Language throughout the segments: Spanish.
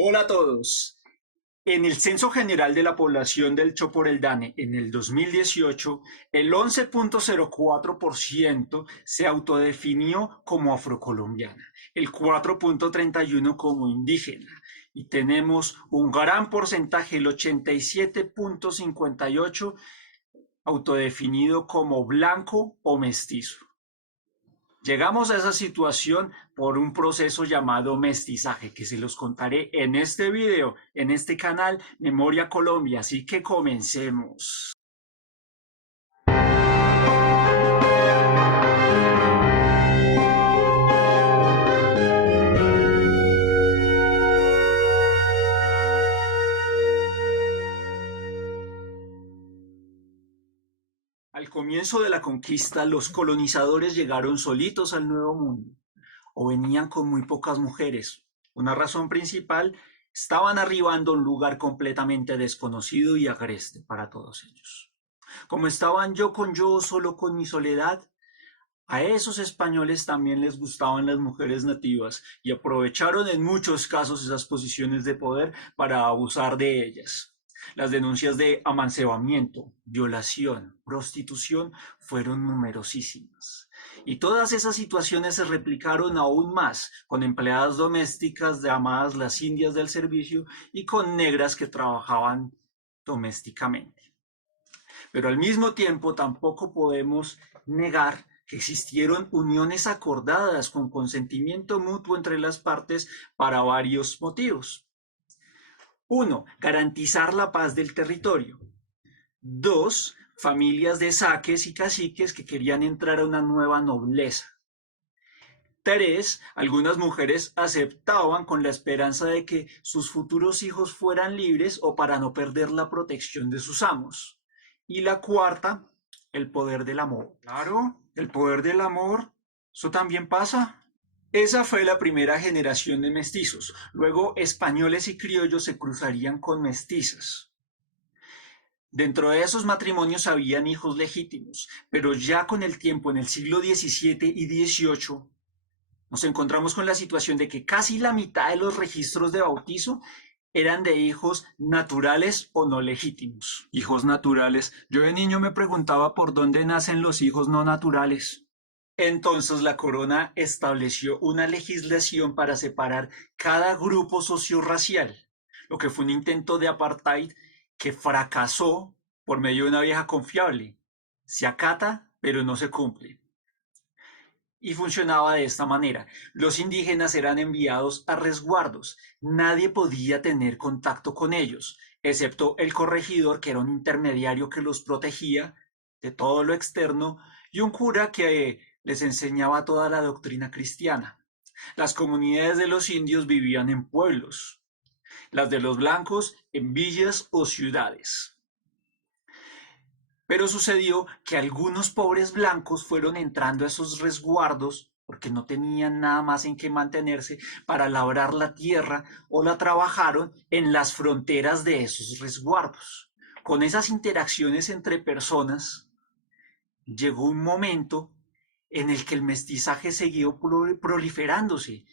Hola a todos. En el Censo General de la Población del Chopor el Dane en el 2018, el 11.04% se autodefinió como afrocolombiana, el 4.31% como indígena y tenemos un gran porcentaje, el 87.58%, autodefinido como blanco o mestizo. Llegamos a esa situación por un proceso llamado mestizaje, que se los contaré en este video, en este canal Memoria Colombia, así que comencemos. Al comienzo de la conquista, los colonizadores llegaron solitos al Nuevo Mundo, o venían con muy pocas mujeres. Una razón principal, estaban arribando a un lugar completamente desconocido y agreste para todos ellos. Como estaban yo con yo, solo con mi soledad, a esos españoles también les gustaban las mujeres nativas y aprovecharon en muchos casos esas posiciones de poder para abusar de ellas. Las denuncias de amancebamiento, violación, prostitución fueron numerosísimas. Y todas esas situaciones se replicaron aún más con empleadas domésticas llamadas las indias del servicio y con negras que trabajaban domésticamente. Pero al mismo tiempo tampoco podemos negar que existieron uniones acordadas con consentimiento mutuo entre las partes para varios motivos. Uno, garantizar la paz del territorio. Dos, familias de saques y caciques que querían entrar a una nueva nobleza. Tres, algunas mujeres aceptaban con la esperanza de que sus futuros hijos fueran libres o para no perder la protección de sus amos. Y la cuarta, el poder del amor. Claro, el poder del amor, eso también pasa. Esa fue la primera generación de mestizos. Luego españoles y criollos se cruzarían con mestizas. Dentro de esos matrimonios habían hijos legítimos, pero ya con el tiempo, en el siglo XVII y XVIII, nos encontramos con la situación de que casi la mitad de los registros de bautizo eran de hijos naturales o no legítimos. Hijos naturales. Yo de niño me preguntaba por dónde nacen los hijos no naturales. Entonces la corona estableció una legislación para separar cada grupo sociorracial, lo que fue un intento de apartheid que fracasó por medio de una vieja confiable. Se acata, pero no se cumple. Y funcionaba de esta manera. Los indígenas eran enviados a resguardos. Nadie podía tener contacto con ellos, excepto el corregidor, que era un intermediario que los protegía de todo lo externo, y un cura que les enseñaba toda la doctrina cristiana. Las comunidades de los indios vivían en pueblos, las de los blancos en villas o ciudades. Pero sucedió que algunos pobres blancos fueron entrando a esos resguardos porque no tenían nada más en qué mantenerse para labrar la tierra o la trabajaron en las fronteras de esos resguardos. Con esas interacciones entre personas, llegó un momento en el que el mestizaje siguió proliferándose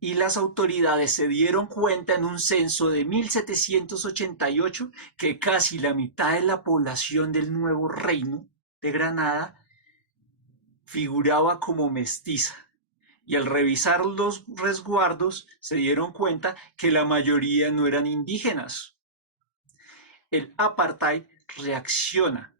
y las autoridades se dieron cuenta en un censo de 1788 que casi la mitad de la población del nuevo reino de Granada figuraba como mestiza. Y al revisar los resguardos se dieron cuenta que la mayoría no eran indígenas. El apartheid reacciona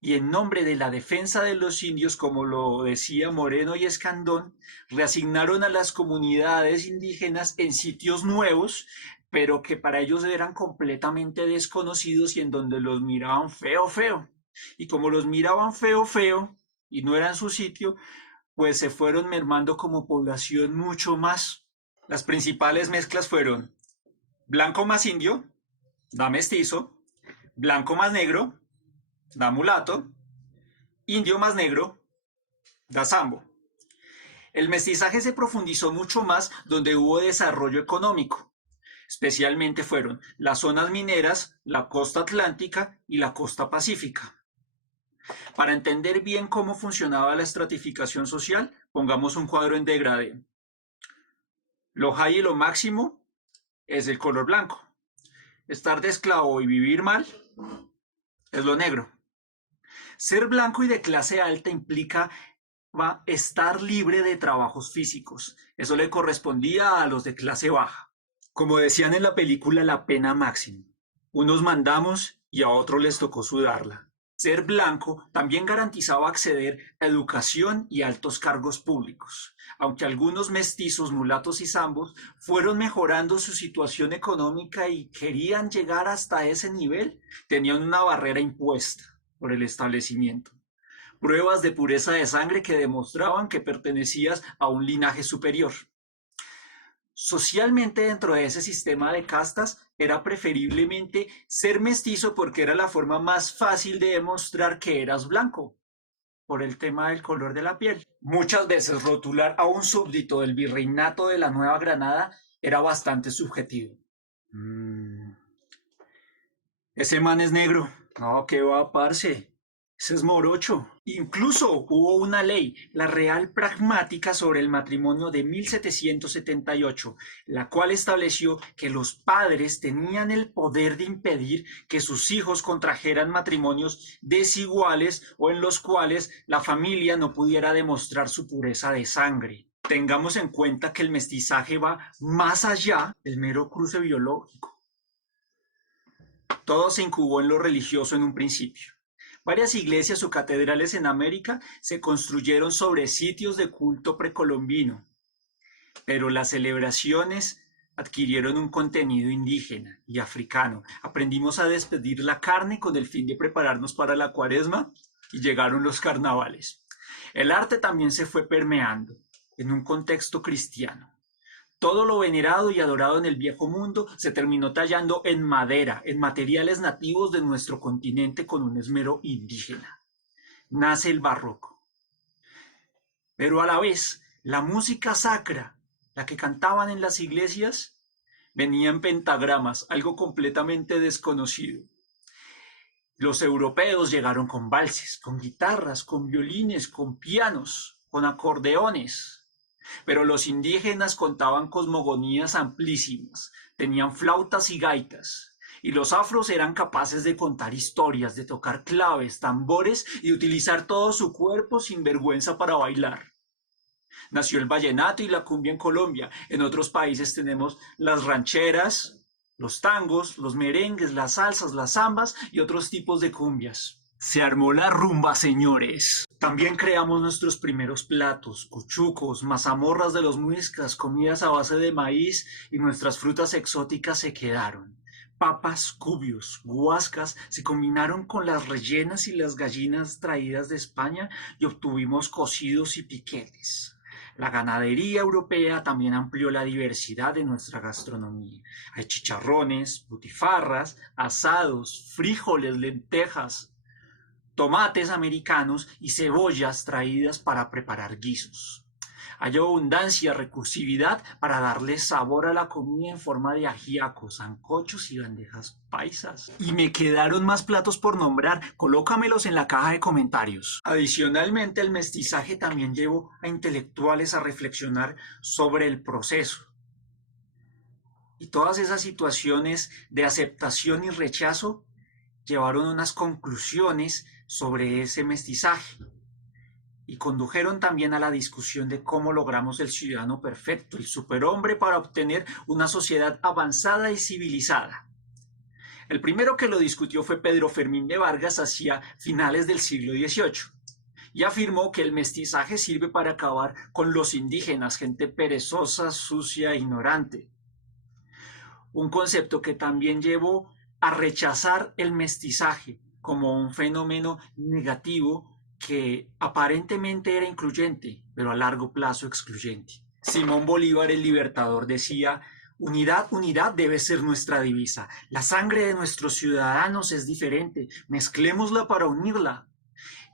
y en nombre de la defensa de los indios, como lo decía Moreno y Escandón, reasignaron a las comunidades indígenas en sitios nuevos, pero que para ellos eran completamente desconocidos y en donde los miraban feo, feo. Y como los miraban feo, feo, y no eran su sitio, pues se fueron mermando como población mucho más. Las principales mezclas fueron blanco más indio, da mestizo, blanco más negro, da mulato, indio más negro, da sambo. El mestizaje se profundizó mucho más donde hubo desarrollo económico. Especialmente fueron las zonas mineras, la costa atlántica y la costa pacífica. Para entender bien cómo funcionaba la estratificación social, pongamos un cuadro en degradé. Lo high y lo máximo es el color blanco. Estar de esclavo y vivir mal es lo negro. Ser blanco y de clase alta implica estar libre de trabajos físicos. Eso le correspondía a los de clase baja. Como decían en la película La pena máxima, unos mandamos y a otros les tocó sudarla. Ser blanco también garantizaba acceder a educación y altos cargos públicos. Aunque algunos mestizos, mulatos y zambos fueron mejorando su situación económica y querían llegar hasta ese nivel, tenían una barrera impuesta por el establecimiento. Pruebas de pureza de sangre que demostraban que pertenecías a un linaje superior. Socialmente, dentro de ese sistema de castas, era preferiblemente ser mestizo porque era la forma más fácil de demostrar que eras blanco, por el tema del color de la piel. Muchas veces rotular a un súbdito del virreinato de la Nueva Granada era bastante subjetivo. Ese man es negro. No, qué va, parce. Ese es morocho. Incluso hubo una ley, la Real Pragmática sobre el Matrimonio de 1778, la cual estableció que los padres tenían el poder de impedir que sus hijos contrajeran matrimonios desiguales o en los cuales la familia no pudiera demostrar su pureza de sangre. Tengamos en cuenta que el mestizaje va más allá del mero cruce biológico. Todo se incubó en lo religioso en un principio. Varias iglesias o catedrales en América se construyeron sobre sitios de culto precolombino, pero las celebraciones adquirieron un contenido indígena y africano. Aprendimos a despedir la carne con el fin de prepararnos para la Cuaresma y llegaron los carnavales. El arte también se fue permeando en un contexto cristiano. Todo lo venerado y adorado en el viejo mundo se terminó tallando en madera, en materiales nativos de nuestro continente con un esmero indígena. Nace el barroco. Pero a la vez, la música sacra, la que cantaban en las iglesias, venía en pentagramas, algo completamente desconocido. Los europeos llegaron con valses, con guitarras, con violines, con pianos, con acordeones. Pero los indígenas contaban cosmogonías amplísimas, tenían flautas y gaitas, y los afros eran capaces de contar historias, de tocar claves, tambores y utilizar todo su cuerpo sin vergüenza para bailar. Nació el vallenato y la cumbia en Colombia. En otros países tenemos las rancheras, los tangos, los merengues, las salsas, las zambas y otros tipos de cumbias. Se armó la rumba, señores. También creamos nuestros primeros platos, cuchucos, mazamorras de los muiscas, comidas a base de maíz y nuestras frutas exóticas se quedaron. Papas, cubios, guascas se combinaron con las rellenas y las gallinas traídas de España y obtuvimos cocidos y piquetes. La ganadería europea también amplió la diversidad de nuestra gastronomía. Hay chicharrones, butifarras, asados, frijoles, lentejas, tomates americanos y cebollas traídas para preparar guisos. Hay abundancia, recursividad para darle sabor a la comida en forma de ajíacos, sancochos y bandejas paisas. Y me quedaron más platos por nombrar, colócamelos en la caja de comentarios. Adicionalmente, el mestizaje también llevó a intelectuales a reflexionar sobre el proceso. Y todas esas situaciones de aceptación y rechazo llevaron unas conclusiones sobre ese mestizaje y condujeron también a la discusión de cómo logramos el ciudadano perfecto, el superhombre para obtener una sociedad avanzada y civilizada. El primero que lo discutió fue Pedro Fermín de Vargas hacia finales del siglo XVIII y afirmó que el mestizaje sirve para acabar con los indígenas, gente perezosa, sucia e ignorante. Un concepto que también llevó a rechazar el mestizaje como un fenómeno negativo que aparentemente era incluyente, pero a largo plazo excluyente. Simón Bolívar, el libertador, decía: unidad, unidad debe ser nuestra divisa. La sangre de nuestros ciudadanos es diferente, mezclémosla para unirla.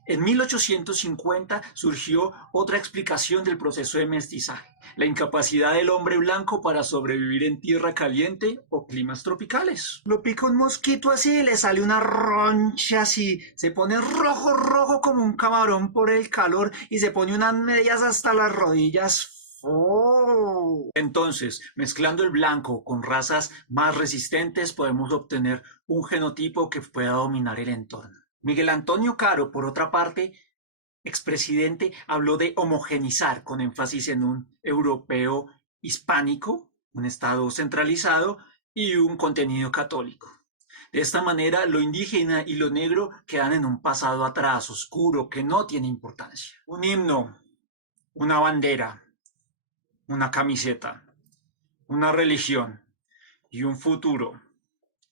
En 1850 surgió otra explicación del proceso de mestizaje: la incapacidad del hombre blanco para sobrevivir en tierra caliente o climas tropicales. Lo pica un mosquito así, le sale una roncha así, se pone rojo, rojo como un camarón por el calor y se pone unas medias hasta las rodillas. ¡Oh! Entonces, mezclando el blanco con razas más resistentes, podemos obtener un genotipo que pueda dominar el entorno. Miguel Antonio Caro, por otra parte, expresidente, habló de homogenizar, con énfasis en un europeo hispánico, un estado centralizado y un contenido católico. De esta manera, lo indígena y lo negro quedan en un pasado atrás, oscuro, que no tiene importancia. Un himno, una bandera, una camiseta, una religión y un futuro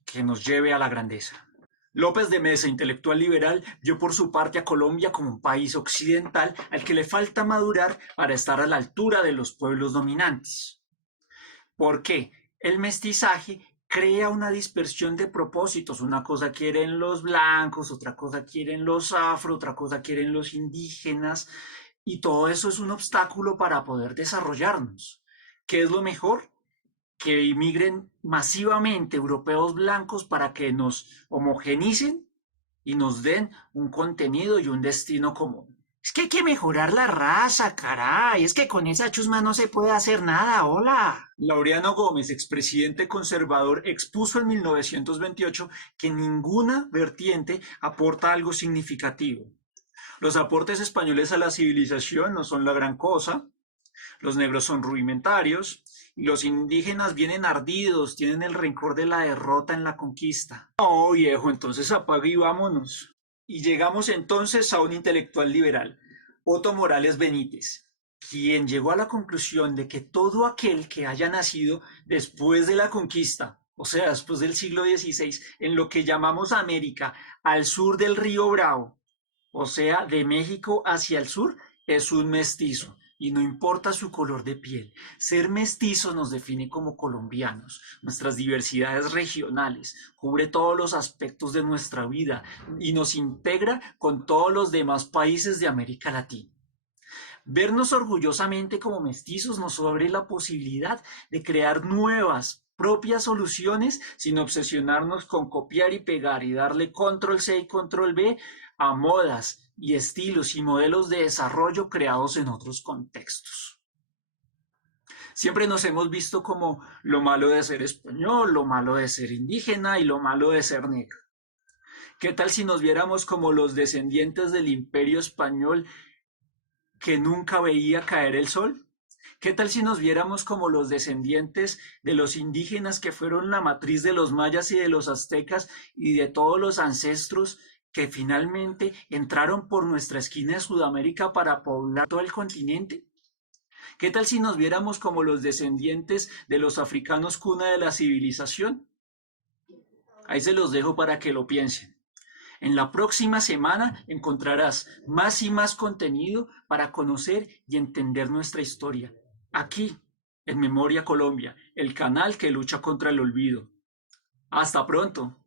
que nos lleve a la grandeza. López de Mesa, intelectual liberal, vio por su parte a Colombia como un país occidental al que le falta madurar para estar a la altura de los pueblos dominantes. ¿Por qué? El mestizaje crea una dispersión de propósitos. Una cosa quieren los blancos, otra cosa quieren los afro, otra cosa quieren los indígenas, y todo eso es un obstáculo para poder desarrollarnos. ¿Qué es lo mejor? Que inmigren masivamente europeos blancos para que nos homogenicen y nos den un contenido y un destino común. Es que hay que mejorar la raza, caray. Es que con esa chusma no se puede hacer nada, hola. Laureano Gómez, expresidente conservador, expuso en 1928 que ninguna vertiente aporta algo significativo. Los aportes españoles a la civilización no son la gran cosa, los negros son rudimentarios y los indígenas vienen ardidos, tienen el rencor de la derrota en la conquista. No, viejo, entonces apague y vámonos. Y llegamos entonces a un intelectual liberal, Otto Morales Benítez, quien llegó a la conclusión de que todo aquel que haya nacido después de la conquista, o sea, después del siglo XVI, en lo que llamamos América, al sur del río Bravo, o sea, de México hacia el sur, es un mestizo. Y no importa su color de piel, ser mestizo nos define como colombianos. Nuestras diversidades regionales, cubre todos los aspectos de nuestra vida y nos integra con todos los demás países de América Latina. Vernos orgullosamente como mestizos nos abre la posibilidad de crear nuevas, propias soluciones sin obsesionarnos con copiar y pegar y darle control C y control V a modas y estilos y modelos de desarrollo creados en otros contextos. Siempre nos hemos visto como lo malo de ser español, lo malo de ser indígena y lo malo de ser negro. ¿Qué tal si nos viéramos como los descendientes del imperio español que nunca veía caer el sol? ¿Qué tal si nos viéramos como los descendientes de los indígenas que fueron la matriz de los mayas y de los aztecas y de todos los ancestros que finalmente entraron por nuestra esquina de Sudamérica para poblar todo el continente? ¿Qué tal si nos viéramos como los descendientes de los africanos cuna de la civilización? Ahí se los dejo para que lo piensen. En la próxima semana encontrarás más y más contenido para conocer y entender nuestra historia. Aquí, en Memoria Colombia, el canal que lucha contra el olvido. Hasta pronto.